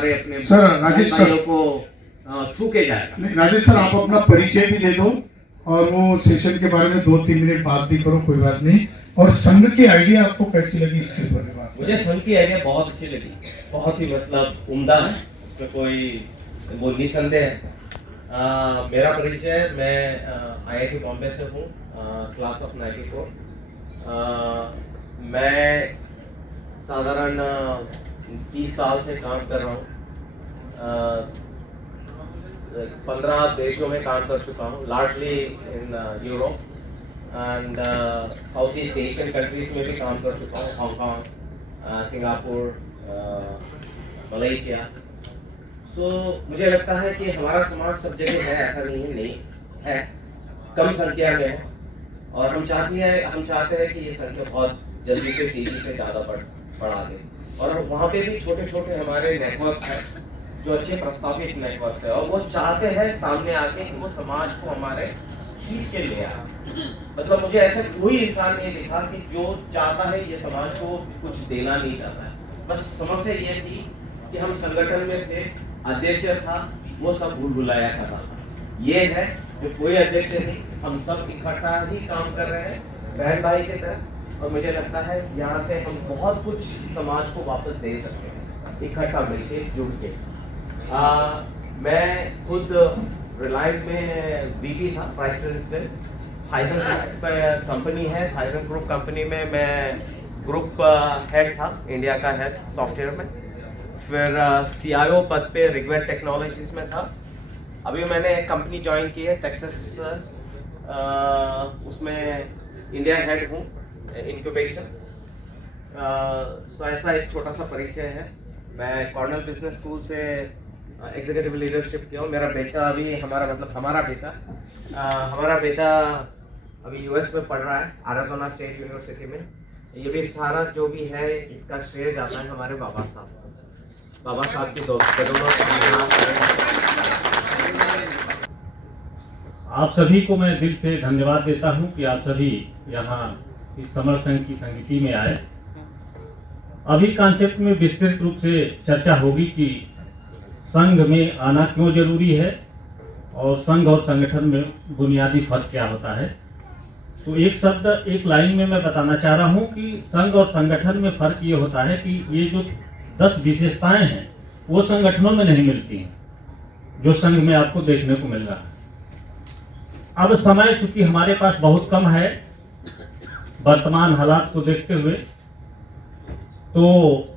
हमारे अपने sir, Rajesh sir. भाइयों को छू के जाएगा। नहीं, राजेश सर, आप अपना परिचय भी दे दो और वो सेशन के बारे में 2-3 मिनट बात भी करो, कोई बात नहीं। और संघ की आइडिया आपको कैसी लगी, इससे बारे में? मुझे संघ की आइडिया बहुत अच्छी लगी, बहुत ही मतलब उम्दा है, उसमें कोई वो निसंदेह है। मेरा परिचय, मैं IIT बॉम्बे से हूँ, क्लास ऑफ 94। मैं साधारण 30 साल से काम कर रहा हूँ। 15 देशों में काम कर चुका हूँ, largely in Europe and south east Asian countries में भी काम कर चुका हूँ, हांगकांग, सिंगापुर, मलेशिया। मुझे लगता है कि हमारा समाज सब जगह है, ऐसा नहीं है, कम संख्या में है, और हम चाहते हैं कि ये संख्या बहुत जल्दी से तेजी से ज़्यादा बढ़ा दे। और वहाँ पे भी छोटे छोटे हमारे नेटवर्क्स हैं जो अच्छे प्रस्तावित नेटवर्क्स है, और वो चाहते हैं सामने आके कि वो समाज को हमारे खींच के ले आए। मतलब मुझे ऐसा कोई इंसान नहीं दिखा कि जो चाहता है ये समाज को कुछ देना नहीं चाहता है। बस समस्या ये थी कि हम संगठन में थे, अध्यक्ष था, वो सब भूल भुलाया था। ये है कि कोई अध्यक्ष नहीं, हम सब इकट्ठा ही काम कर रहे हैं बहन भाई की तरह, और मुझे लगता है यहाँ से हम बहुत कुछ समाज को वापस दे सकते हैं इकट्ठा मिलके जुड़ के। मैं खुद रिलायंस में VP था, वाइस प्रेसिडेंट। थाइसन कंपनी है, थाइसन ग्रुप कंपनी में मैं ग्रुप हेड था, इंडिया का हेड सॉफ्टवेयर में। फिर CIO पद पे रिग्वेट टेक्नोलॉजीज में था। अभी मैंने एक कंपनी ज्वाइन की है टेक्सास, उसमें इंडिया हेड हूँ, इंक्यूबेशन। तो ऐसा एक छोटा सा परिचय है। मैं कॉर्नल बिजनेस स्कूल से एग्जीक्यूटिव लीडरशिप किया हूँ। मेरा बेटा अभी हमारा बेटा अभी US में पढ़ रहा है, एरिज़ोना स्टेट यूनिवर्सिटी में। ये भी सारा जो भी है इसका श्रेय जाता है हमारे बाबा साहब की आप सभी को मैं दिल से धन्यवाद देता हूं कि आप सभी यहाँ इस समर संघ की संगति में आए। अभी कॉन्सेप्ट में विस्तृत रूप से चर्चा होगी कि संघ में आना क्यों जरूरी है और संघ और संगठन में बुनियादी फर्क क्या होता है। तो एक लाइन में मैं बताना चाह रहा हूं कि संघ और संगठन में फर्क ये होता है कि ये जो 10 विशेषताएं हैं वो संगठनों में नहीं मिलती हैं जो संघ में आपको देखने को मिल रहा है। अब समय चूंकि हमारे पास बहुत कम है, वर्तमान हालात को देखते हुए, तो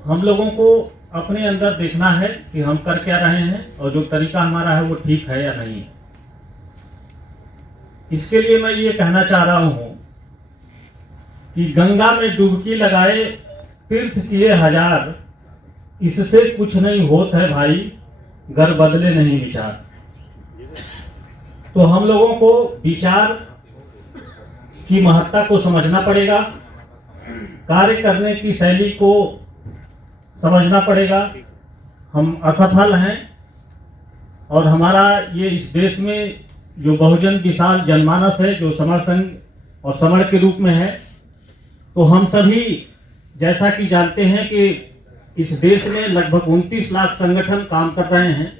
हम लोगों को अपने अंदर देखना है कि हम कर क्या रहे हैं और जो तरीका हमारा है वो ठीक है या नहीं। इसके लिए मैं ये कहना चाह रहा हूं कि गंगा में डुबकी लगाए तीर्थ किए 1000, इससे कुछ नहीं होता है भाई, घर बदले नहीं विचार। तो हम लोगों को विचार की महत्ता को समझना पड़ेगा, कार्य करने की शैली को समझना पड़ेगा। हम असफल हैं और हमारा ये इस देश में जो बहुजन विशाल जनमानस है जो समर संघ और समर के रूप में है, तो हम सभी जैसा कि जानते हैं कि इस देश में लगभग 29 लाख संगठन काम कर रहे हैं,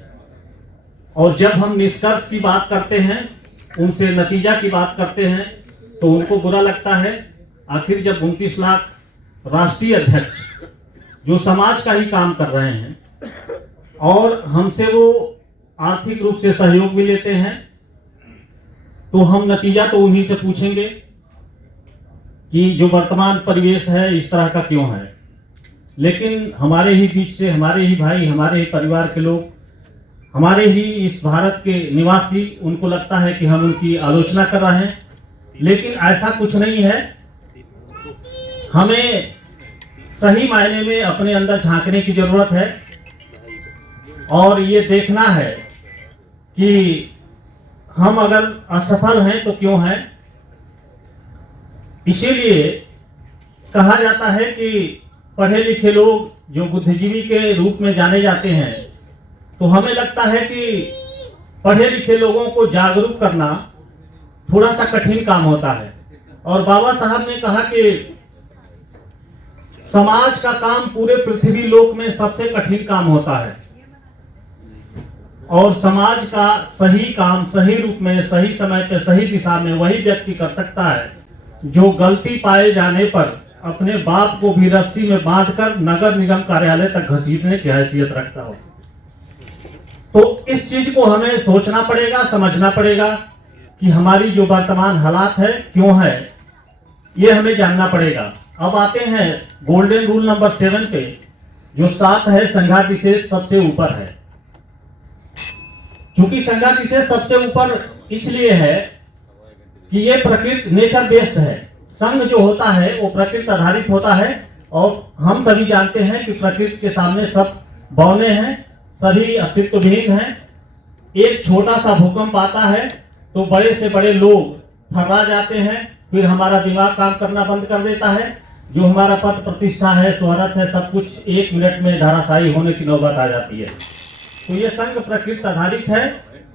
और जब हम निष्कर्ष की बात करते हैं, उनसे नतीजा की बात करते हैं, तो उनको बुरा लगता है। आखिर जब 29 लाख राष्ट्रीय अध्यक्ष जो समाज का ही काम कर रहे हैं और हमसे वो आर्थिक रूप से सहयोग भी लेते हैं, तो हम नतीजा तो उन्हीं से पूछेंगे कि जो वर्तमान परिवेश है इस तरह का क्यों है। लेकिन हमारे ही बीच से हमारे ही भाई, हमारे ही परिवार के लोग, हमारे ही इस भारत के निवासी, उनको लगता है कि हम उनकी आलोचना कर रहे हैं, लेकिन ऐसा कुछ नहीं है। हमें सही मायने में अपने अंदर झांकने की जरूरत है और ये देखना है कि हम अगर असफल हैं तो क्यों हैं। इसीलिए कहा जाता है कि पढ़े लिखे लोग जो बुद्धिजीवी के रूप में जाने जाते हैं, तो हमें लगता है कि पढ़े लिखे लोगों को जागरूक करना थोड़ा सा कठिन काम होता है। और बाबा साहब ने कहा कि समाज का काम पूरे पृथ्वी लोक में सबसे कठिन काम होता है। और समाज का सही काम सही रूप में सही समय पे सही दिशा में वही व्यक्ति कर सकता है जो गलती पाए जाने पर अपने बाप को भी रस्सी में बांधकर नगर निगम कार्यालय तक घसीटने की हैसियत रखता हो। तो इस चीज को हमें सोचना पड़ेगा, समझना पड़ेगा कि हमारी जो वर्तमान हालात है क्यों है, ये हमें जानना पड़ेगा। अब आते हैं गोल्डन रूल नंबर 7 पे, जो 7 है संघात विशेष सबसे ऊपर है। चूंकि संघात विशेष सबसे ऊपर इसलिए है कि ये प्रकृति नेचर बेस्ड है। संघ जो होता है वो प्रकृति आधारित होता है और हम सभी जानते हैं कि प्रकृति के सामने सब बौने हैं, सभी अस्तित्वहीन हैं। एक छोटा सा भूकंप आता है तो बड़े से बड़े लोग थर्रा जाते हैं, फिर हमारा दिमाग काम करना बंद कर देता है। जो हमारा पद प्रतिष्ठा है, शोहरत है, सब कुछ 1 मिनट में धराशायी होने की नौबत आ जाती है। तो ये संघ प्रकृति आधारित है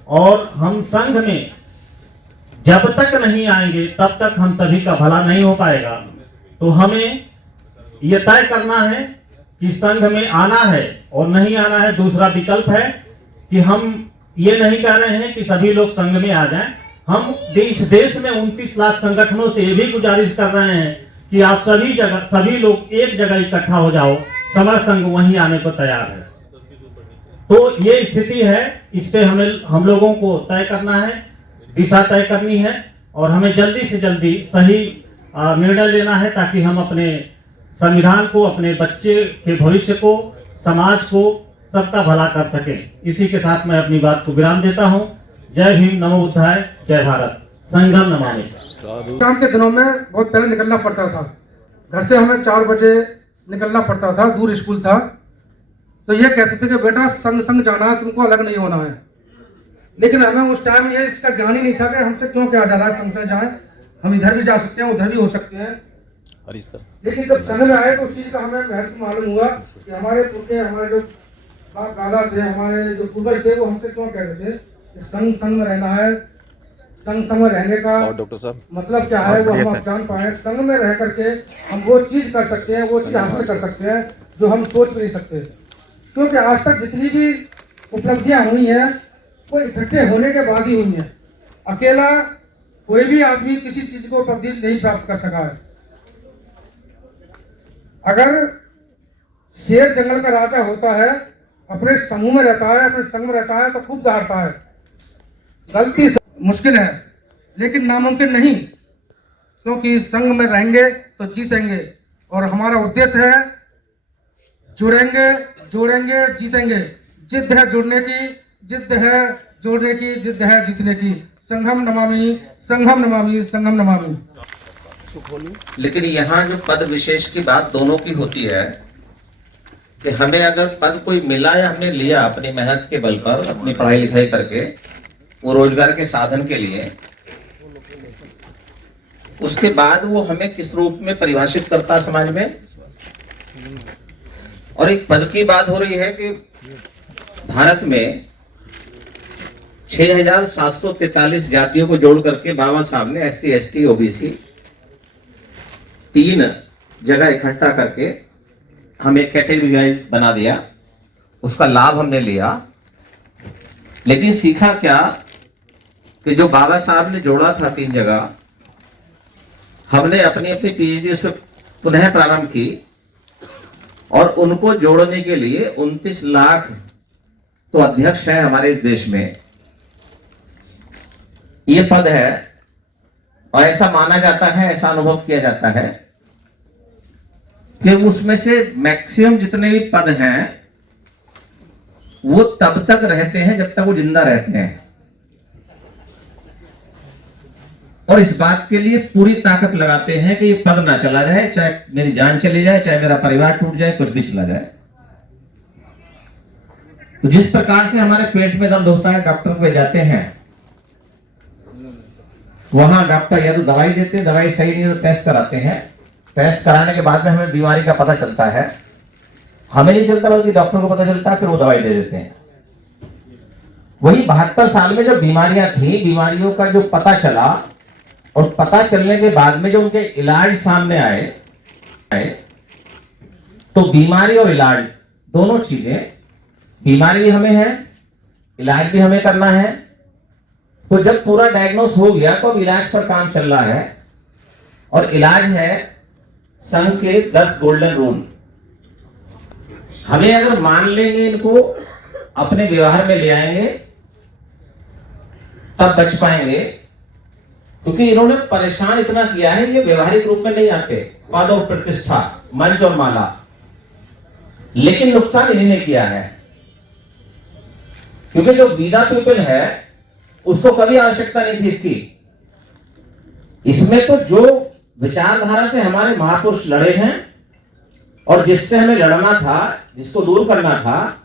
और हम संघ में जब तक नहीं आएंगे तब तक हम सभी का भला नहीं हो पाएगा। तो हमें ये तय करना है कि संघ में आना है और नहीं आना है। दूसरा विकल्प है कि हम ये नहीं कह रहे हैं कि सभी लोग संघ में आ जाएं। हम इस देश में 29 लाख संगठनों से ये भी गुजारिश कर रहे हैं कि आप सभी लोग एक जगह इकट्ठा हो जाओ, समर संघ वहीं आने को तैयार है। तो ये स्थिति है, इस पे हम लोगों को तय करना है, दिशा तय करनी है और हमें जल्दी से जल्दी सही निर्णय लेना है ताकि हम अपने संविधान को, अपने बच्चे के भविष्य को, समाज को सबका भला कर सकें। इसी के साथ मैं अपनी बात को विराम देता हूं। जय भीम, नमो बुद्धाय, जय भारत, संगम नमामि। शाम के दिनों में बहुत पहले निकलना पड़ता था, घर से हमें 4 बजे निकलना पड़ता था, दूर स्कूल था। तो ये कहते थे कि बेटा संग संग जाना है, तुमको अलग नहीं होना है। लेकिन हमें उस टाइम ये इसका ज्ञान ही नहीं था कि हमसे क्यों क्या जा रहा है, संग से जाएं, हम इधर भी जा सकते हैं, उधर भी हो सकते हैं। लेकिन जब संग में आए तो उस चीज का हमें महत्व मालूम हुआ कि हमारे पुरखे, हमारे जो बाप दादा थे, हमारे जो पूर्वज थे, वो हमसे क्यों कहते थे कि संग संग में रहना है। संग में रहने का डॉक्टर साहब मतलब क्या है वो हम जान पाए। संग में रह करके हम वो चीज कर सकते हैं, वो चीज हासिल कर सकते हैं जो हम सोच भी नहीं सकते। क्योंकि आज तक जितनी भी उपलब्धियां हुई हैं वो इकट्ठे होने के बाद ही हुई हैं। अकेला कोई भी आदमी किसी चीज को उपलब्धि नहीं प्राप्त कर सका है। अगर शेर जंगल का राजा होता है, अपने समूह में रहता है, अपने संग में रहता है तो खूब दहाड़ता है। गलती मुश्किल है लेकिन नामुमकिन नहीं, क्योंकि संग में रहेंगे तो जीतेंगे। और हमारा उद्देश्य है जुड़ेंगे, जोड़ेंगे, जीतेंगे। जिद है जुड़ने की, जिद है जोड़ने की, जिद है जीतने की। संघम नमामि, संघम नमामि, संघम नमामि। लेकिन यहाँ जो पद विशेष की बात दोनों की होती है कि हमें अगर पद कोई मिला या हमने लिया अपनी मेहनत के बल पर, अपनी पढ़ाई लिखाई करके, वो रोजगार के साधन के लिए, उसके बाद वो हमें किस रूप में परिभाषित करता है समाज में। और एक पद की बात हो रही है कि भारत में 6743 जातियों को जोड़ करके बाबा साहब ने SC ST OBC 3 जगह इकट्ठा करके हमें कैटेगरी वाइज बना दिया। उसका लाभ हमने लिया, लेकिन सीखा क्या कि जो बाबा साहब ने जोड़ा था 3 जगह, हमने अपनी अपनी PhD उस पर पुनः प्रारंभ की और उनको जोड़ने के लिए 29 लाख तो अध्यक्ष हैं हमारे इस देश में। ये पद है और ऐसा माना जाता है, ऐसा अनुभव किया जाता है कि उसमें से मैक्सिमम जितने भी पद हैं वो तब तक रहते हैं जब तक वो जिंदा रहते हैं। और इस बात के लिए पूरी ताकत लगाते हैं कि ये पद ना चला जाए, चाहे मेरी जान चली जाए, चाहे मेरा परिवार टूट जाए, कुछ भी चला जाए। तो जिस प्रकार से हमारे पेट में दर्द होता है, डॉक्टर पे जाते हैं, वहां डॉक्टर या तो दवाई देते हैं, दवाई सही नहीं तो टेस्ट कराते हैं। टेस्ट कराने के बाद में हमें बीमारी का पता चलता है। हमें नहीं चलता बल्कि डॉक्टर को पता चलता है, फिर वो दवाई दे देते हैं। वही 72 साल में जो बीमारियां थी, बीमारियों का जो पता चला और पता चलने के बाद में जो उनके इलाज सामने आए, तो बीमारी और इलाज दोनों चीजें, बीमारी भी हमें है, इलाज भी हमें करना है। तो जब पूरा डायग्नोस हो गया तो अब इलाज पर काम चल रहा है, और इलाज है संघ के 10 गोल्डन रूल। हमें अगर मान लेंगे, इनको अपने व्यवहार में ले आएंगे, तब बच पाएंगे। क्योंकि इन्होंने परेशान इतना किया है, ये व्यवहारिक रूप में नहीं आते, पद और प्रतिष्ठा, मंच और माला, लेकिन नुकसान इन्हीं ने किया है। क्योंकि जो विदा पीपल है उसको कभी आवश्यकता नहीं थी इसकी। इसमें तो जो विचारधारा से हमारे महापुरुष लड़े हैं और जिससे हमें लड़ना था, जिसको दूर करना था,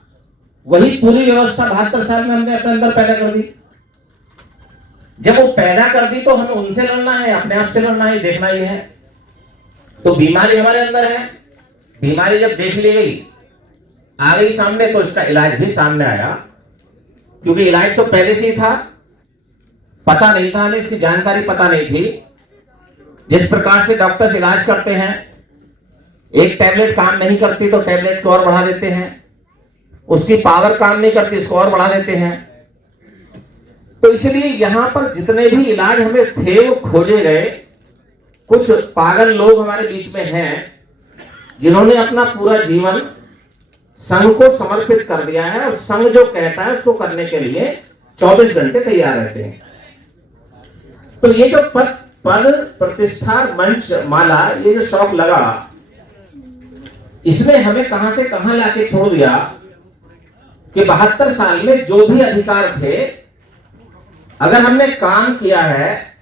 वही पूरी व्यवस्था 72 साल में हमने अपने अंदर पैदा कर दी। जब वो पैदा कर दी तो हमें उनसे लड़ना है, अपने आप से लड़ना है, देखना ही है। तो बीमारी हमारे अंदर है, बीमारी जब देख ली गई, आ गई सामने, तो इसका इलाज भी सामने आया। क्योंकि इलाज तो पहले से ही था, पता नहीं था हमें, इसकी जानकारी पता नहीं थी। जिस प्रकार से डॉक्टर्स इलाज करते हैं, एक टैबलेट काम नहीं करती तो टैबलेट को और बढ़ा देते हैं, उसकी पावर काम नहीं करती उसको और बढ़ा देते हैं। तो इसलिए यहां पर जितने भी इलाज हमें थे वो खोजे गए। कुछ पागल लोग हमारे बीच में हैं जिन्होंने अपना पूरा जीवन संघ को समर्पित कर दिया है, और संघ जो कहता है उसको करने के लिए 24 घंटे तैयार रहते हैं। तो ये जो पद प्रतिष्ठा, मंच, माला, ये जो शौक लगा, इसने हमें कहां से कहां लाके छोड़ दिया कि 72 साल में जो भी अधिकार थे, अगर हमने काम किया है,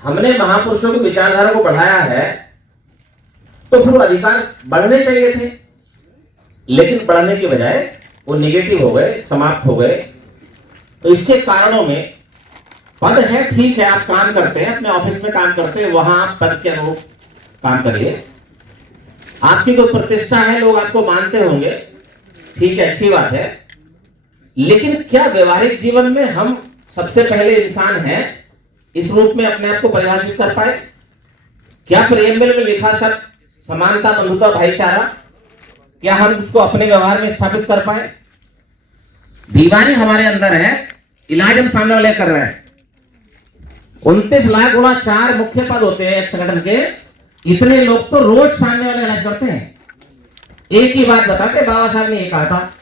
हमने महापुरुषों की विचारधारा को बढ़ाया है, तो फिर अधिकार बढ़ने चाहिए थे। लेकिन बढ़ने के बजाय वो निगेटिव हो गए, समाप्त हो गए। तो इसके कारणों में पद है, ठीक है, आप काम करते हैं, अपने ऑफिस में काम करते हैं, वहां आप पद के अनुरूप काम करिए। आपकी जो प्रतिष्ठा है, लोग आपको मानते होंगे, ठीक है, अच्छी बात है। लेकिन क्या व्यवहारिक जीवन में हम सबसे पहले इंसान हैं, इस रूप में अपने आप को परिभाषित कर पाए? क्या प्रेमबल में लिखा शब्द समानता, बंधुता, भाईचारा, क्या हम उसको अपने व्यवहार में स्थापित कर पाए? बीमारी हमारे अंदर है, इलाज हम सामने वाले कर रहे हैं। 29 लाख गुणा 4 मुख्य पद होते हैं एक संगठन के, इतने लोग तो रोज सामने वाले इलाज करते हैं। एक ही बात बताते, बाबा साहब ने ये कहा था,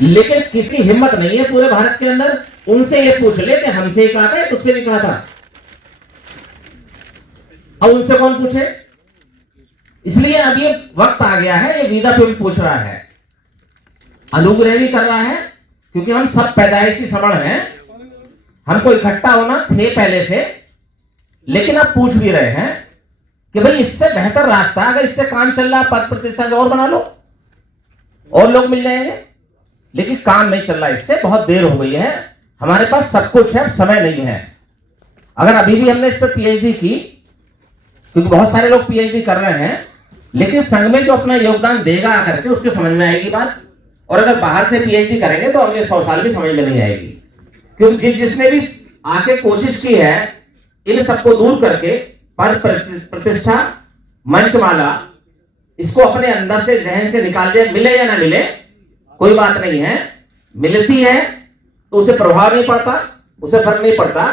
लेकिन किसी हिम्मत नहीं है पूरे भारत के अंदर उनसे ये पूछ ले कि हमसे ही कहा था, तुझसे भी कहा था। अब उनसे कौन पूछे? इसलिए अब ये वक्त आ गया है, ये विदा पे भी पूछ रहा है, अनुग्रह भी कर रहा है, क्योंकि हम सब पैदाइशी समण हैं, हमको इकट्ठा होना थे पहले से। लेकिन अब पूछ भी रहे हैं कि भाई इससे बेहतर रास्ता, अगर इससे काम चल रहा है, पद प्रतिष्ठा और बना लो, और लोग मिल जाएंगे। लेकिन काम नहीं चल रहा, इससे बहुत देर हो गई है, हमारे पास सब कुछ है, समय नहीं है। अगर अभी भी हमने इस पर पीएचडी की, क्योंकि बहुत सारे लोग पीएचडी कर रहे हैं, लेकिन संघ में जो अपना योगदान देगा आकर के उसके समझ में आएगी बात। और अगर बाहर से पीएचडी करेंगे तो अगले 100 साल भी समझ में नहीं आएगी। क्योंकि जिसने भी आके कोशिश की है इन सबको दूर करके, पद प्रतिष्ठा, मंचमाला, इसको अपने अंदर से, जहन से निकाल दे, मिले या ना मिले कोई बात नहीं है। मिलती है तो उसे प्रभाव नहीं पड़ता, उसे फर्क नहीं पड़ता,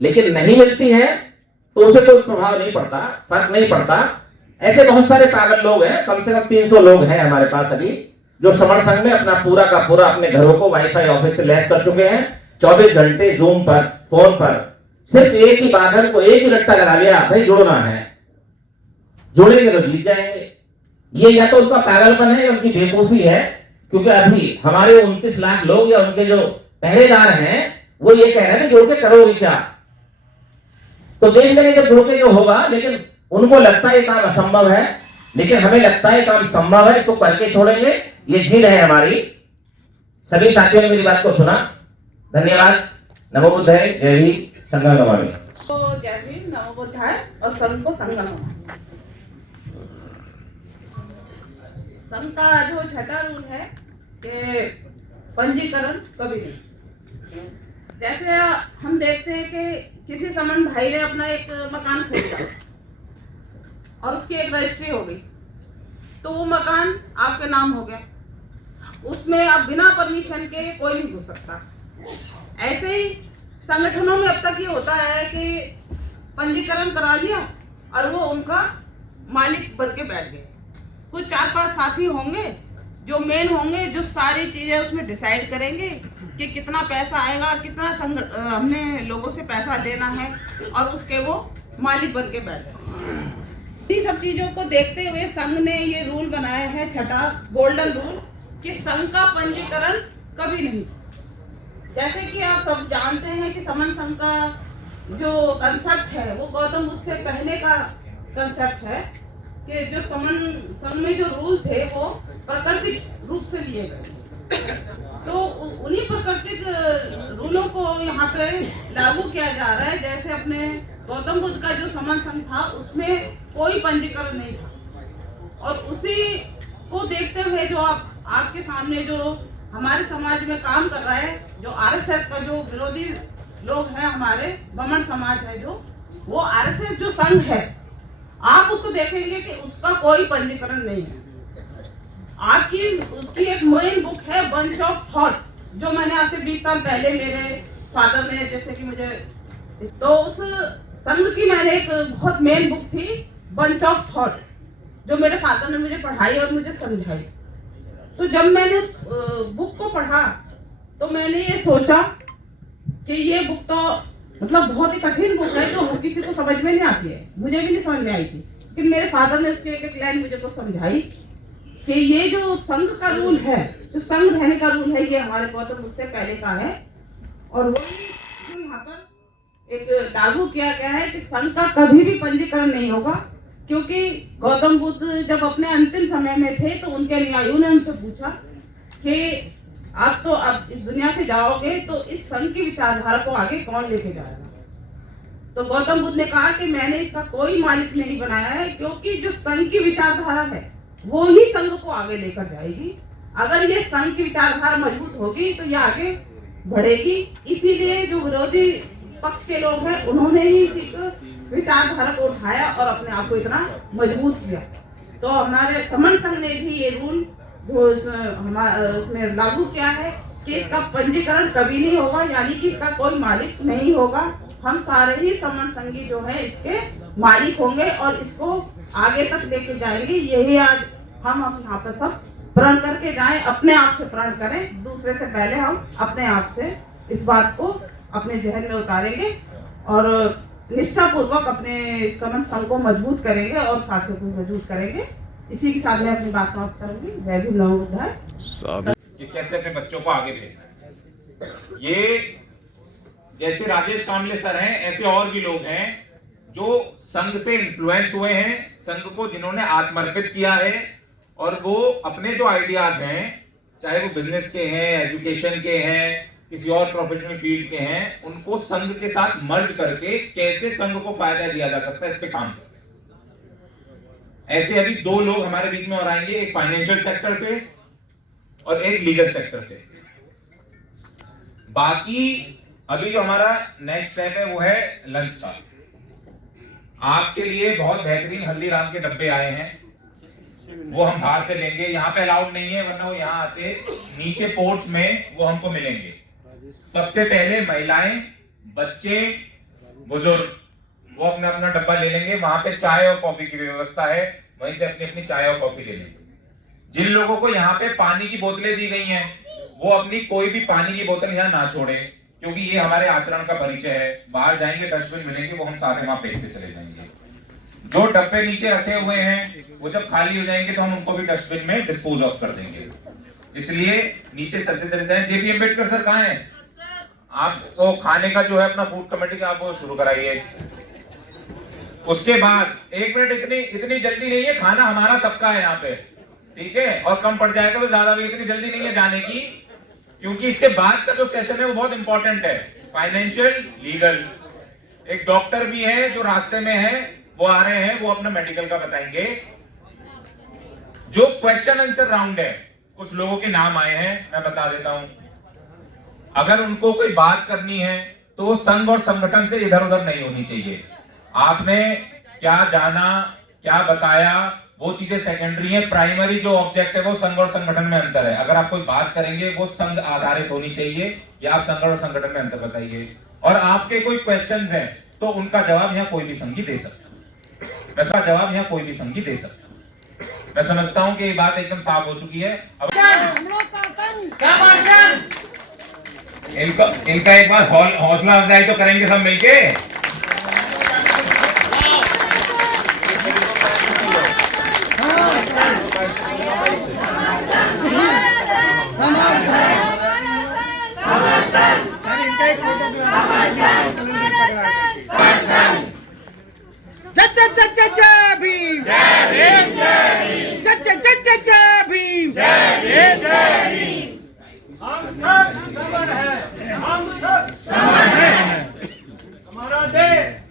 लेकिन नहीं मिलती है तो उसे कोई प्रभाव नहीं पड़ता, फर्क नहीं पड़ता। ऐसे बहुत सारे पागल लोग हैं, कम से कम 300 लोग हैं हमारे पास अभी, जो समर संघ में अपना पूरा का पूरा अपने घरों को वाईफाई ऑफिस से लैस कर चुके हैं। 24 घंटे जूम पर, फोन पर, सिर्फ एक ही बात को एक ही रट्टा लगा लिया, भाई जुड़ना है, जुड़ेंगे तो जीत जाएंगे। ये या तो उनका पागलपन है या उनकी बेवकूफी है। क्योंकि अभी हमारे 29 लाख लोग या उनके जो पहरेदार हैं वो ये कह रहे हैं जुड़ के करोगे क्या, तो देख लेंगे जब जुड़ के जो होगा। लेकिन उनको लगता है ये काम असंभव है, लेकिन हमें लगता है काम संभव है, इसको करके छोड़ेंगे। ये जिद है हमारी। सभी साथियों ने मेरी बात को सुना, धन्यवाद। नमो बुद्धाय, जय हिंद, संगम नमामि। तो जय भीम, नमो बुद्धाय और संघ को संगम। संघ का जो छठा रूल है कि पंजीकरण कभी नहीं। जैसे हम देखते हैं कि किसी समन भाई ने अपना एक मकान खरीदा और उसकी एक रजिस्ट्री हो गई, तो वो मकान आपके नाम हो गया। उसमें अब बिना परमिशन के कोई नहीं घुस सकता। ऐसे ही संगठनों में अब तक ये होता है कि पंजीकरण करा लिया और वो उनका मालिक बन के बैठ गए। कुछ 4-5 साथी होंगे जो मेन होंगे, जो सारी चीजें उसमें डिसाइड करेंगे कि कितना पैसा आएगा, कितना हमने लोगों से पैसा लेना है, और उसके वो मालिक बन के बैठ गए। इन सब चीजों को देखते हुए संघ ने ये रूल बनाया है, छठा गोल्डन रूल, कि संघ का पंजीकरण कभी नहीं। जैसे कि आप सब जानते हैं कि समन संघ का जो कंसेप्ट है वो गौतम बुद्ध से पहले का कंसेप्ट है, कि जो समन संघ में जो रूल थे वो प्राकृतिक रूप से लिए गए। तो उन्हीं प्राकृतिक रूलों को यहाँ पे लागू किया जा रहा है। जैसे अपने गौतम बुद्ध का जो समन संघ था उसमें कोई पंजीकरण नहीं था, और उसी को देखते हुए जो आपके सामने जो हमारे समाज में काम कर रहा है, जो आरएसएस का जो विरोधी लोग हैं, हमारे ब्राह्मण समाज है, जो वो आरएसएस जो संघ है, आप उसको देखेंगे कि उसका कोई पंजीकरण नहीं है। आपकी उसकी एक मेन बुक है बंच ऑफ थॉट, जो मैंने आज से 20 साल पहले मेरे फादर ने, जैसे कि मुझे, तो उस संघ की मैंने एक बहुत मेन बुक थी बंच ऑफ थॉट, जो मेरे फादर ने मुझे पढ़ाई और मुझे समझाई। तो जब मैंने उस बुक को पढ़ा तो मैंने ये सोचा कि ये बुक तो मतलब बहुत ही कठिन बुक है, जो किसी को समझ में नहीं आती है। मुझे भी नहीं समझ में आई थी, लेकिन मेरे फादर ने उसकी एक लाइन मुझे को समझाई कि ये जो संघ का रूल है, जो संघ रहने का रूल है, ये हमारे गौतम बुद्ध से पहले का है, और वो यहाँ पर एक लागू किया गया है कि संघ का कभी भी पंजीकरण नहीं होगा। क्योंकि गौतम बुद्ध जब अपने अंतिम समय में थे तो उनके अनुयायियों ने उनसे पूछा कि आप तो अब इस दुनिया से जाओगे, तो इस संघ की विचारधारा को आगे कौन लेके जाएगा? तो गौतम बुद्ध ने कहा कि मैंने इसका कोई मालिक नहीं बनाया है, क्योंकि जो संघ की विचारधारा है वो ही संघ को आगे लेकर जाएगी। अगर ये संघ की विचारधारा मजबूत होगी तो ये आगे बढ़ेगी। इसीलिए जो विरोधी पक्ष के लोग हैं उन्होंने ही इसी विचारधारा को उठाया और अपने आप को इतना मजबूत किया। तो हमारे समन संघ ने भी ये रूल जो उसमें लागू किया है कि इसका पंजीकरण कभी नहीं होगा, यानी कि इसका कोई मालिक नहीं होगा। हम सारे ही समन संघी जो है इसके मालिक होंगे और इसको आगे तक लेके जाएंगे। यही आज हम यहाँ पर सब प्रण करके जाएं, अपने आप से प्रण करें, दूसरे से पहले हम अपने आप से इस बात को अपने जहन में उतारेंगे और निष्ठा पूर्वक अपने समन संघ को मजबूत करेंगे और साथियों को मजबूत करेंगे। इसी के साथ मैं अपनी बात समाप्त करूंगी। जय भीम, नमो बुद्धाय। कि कैसे अपने बच्चों को आगे भेजना है। ये जैसे राजेश कांबले सर हैं, ऐसे और भी लोग हैं जो संघ से इन्फ्लुएंस हुए हैं, संघ को जिन्होंने आत्मर्पित किया है, और वो अपने जो आइडियाज हैं, चाहे वो बिजनेस के हैं, एजुकेशन के हैं, किसी और प्रोफेशनल फील्ड के हैं, उनको संघ के साथ मर्ज करके कैसे संघ को फायदा दिया जा सकता है, इस पे काम। ऐसे अभी 2 लोग हमारे बीच में और आएंगे, एक फाइनेंशियल सेक्टर से और एक लीगल सेक्टर से। बाकी अभी जो हमारा नेक्स्ट स्टेप है वो है लंच का। आपके लिए बहुत बेहतरीन हल्दीराम के डब्बे आए हैं, वो हम बाहर से लेंगे। यहाँ पे अलाउड नहीं है, वरना वो यहाँ आते, नीचे पोर्ट्स में वो हमको मिलेंगे। सबसे पहले महिलाएं, बच्चे, बुजुर्ग वो अपना अपना डब्बा ले लेंगे। वहां पे चाय और कॉफी की व्यवस्था है, वहीं से अपनी अपनी चाय और कॉफी ले लेंगे। जिन लोगों को यहाँ पे पानी की बोतलें दी गई हैं, वो अपनी कोई भी पानी की बोतल यहाँ ना छोड़े, क्योंकि ये हमारे आचरण का परिचय है। बाहर जाएंगे, डस्टबिन मिलेंगे, वो हम सारे वहां फेंकते चले जाएंगे। जो डब्बे नीचे रखे हुए हैं वो जब खाली हो जाएंगे तो हम उनको भी डस्टबिन में डिस्पोज ऑफ कर देंगे। इसलिए नीचे चलते चले जाएं। जेपी अम्बेडकर सर कहाँ हैं? आप तो खाने का जो है अपना फूड कमेटी का आप वो शुरू कराइए। उसके बाद 1 मिनट, इतनी जल्दी नहीं है, खाना हमारा सबका है यहाँ पे, ठीक है? और कम पड़ जाएगा तो ज्यादा भी इतनी जल्दी नहीं है जाने की, क्योंकि इसके बाद का जो सेशन है वो बहुत इंपॉर्टेंट है, फाइनेंशियल, लीगल। एक डॉक्टर भी है जो रास्ते में है, वो आ रहे हैं, वो अपना मेडिकल का बताएंगे। जो क्वेश्चन आंसर राउंड है, कुछ लोगों के नाम आए हैं, मैं बता देता हूं। अगर उनको कोई बात करनी है तो संघ और संगठन से इधर उधर नहीं होनी चाहिए। आपने क्या जाना, क्या बताया, वो चीजें सेकेंडरी है। प्राइमरी जो ऑब्जेक्ट है वो संघ और संगठन में अंतर है। अगर आप कोई बात करेंगे वो संघ आधारित होनी चाहिए, या आप संघ और संगठन में अंतर बताइए। और आपके कोई क्वेश्चंस हैं तो उनका जवाब यहाँ कोई भी संघी दे सकता है। वैसा जवाब यहाँ कोई भी संघी दे सकता है। मैं समझता हूँ कि ये बात एकदम साफ हो चुकी है। अब इनका एक बार हौसला अफजाई तो करेंगे सब मिलके।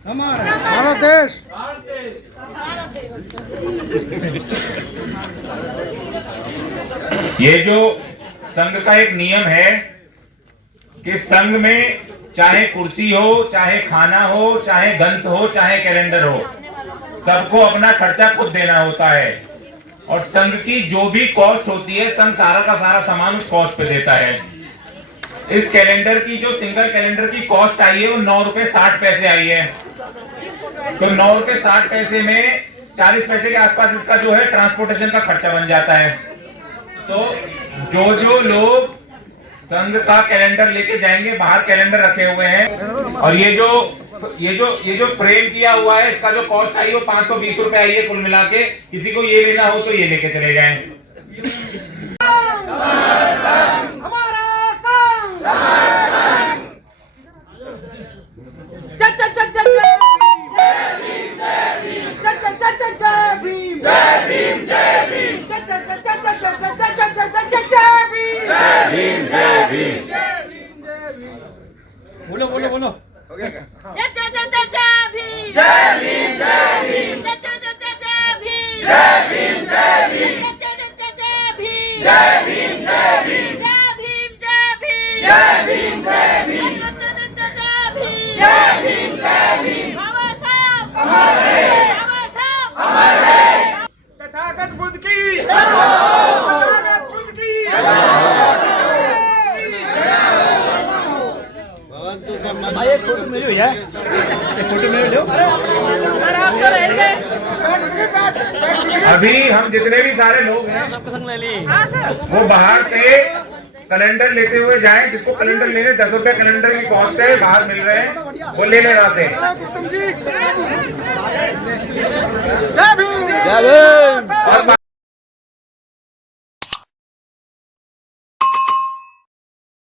हमारा देश ये जो संघ का एक नियम है कि संघ में चाहे कुर्सी हो, चाहे खाना हो, चाहे ग्रंथ हो, चाहे कैलेंडर हो, सबको अपना खर्चा खुद देना होता है। और संघ की जो भी कॉस्ट होती है संघ सारा का सारा सामान उस कॉस्ट पे देता है। इस कैलेंडर की जो सिंगल कैलेंडर की कॉस्ट आई है वो 9 रुपए 60 पैसे आई है। तो 9 रुपए 60 पैसे में 40 पैसे के आसपास इसका जो है ट्रांसपोर्टेशन का खर्चा बन जाता है। तो जो लोग संघ का कैलेंडर लेके जाएंगे, बाहर कैलेंडर रखे हुए हैं, और ये जो फ्रेम किया हुआ है इसका जो कॉस्ट आई है वो 520 रुपए आई है कुल मिला के। किसी को ये लेना हो तो ये लेके चले जाएं। बोलो बोलो बोलो हो गया क्या? जय जय जय जय जय भीम जय भीम जय भीम जय जय जय जय जय भीम जय भीम जय भीम जय जय जय जय भीम जय भीम जय भीम जय भीम जय भीम जय भीम जय भीम जय भीम जय भीम बाबा साहब अमर रहे, बाबा साहब अमर रहे। तथागत बुद्ध की जय हो, तथागत बुद्ध की जय हो। फोटो मेरे भैया, फोटो मेरे लो। अरे आप तो रहेंगे। अभी हम जितने भी सारे लोग हैं वो बाहर से कैलेंडर लेते हुए जाएं। जिसको कैलेंडर लेने 10 रुपए कैलेंडर की कॉस्ट है, बाहर मिल रहे हैं, वो ले ले रहा से। जय भीम।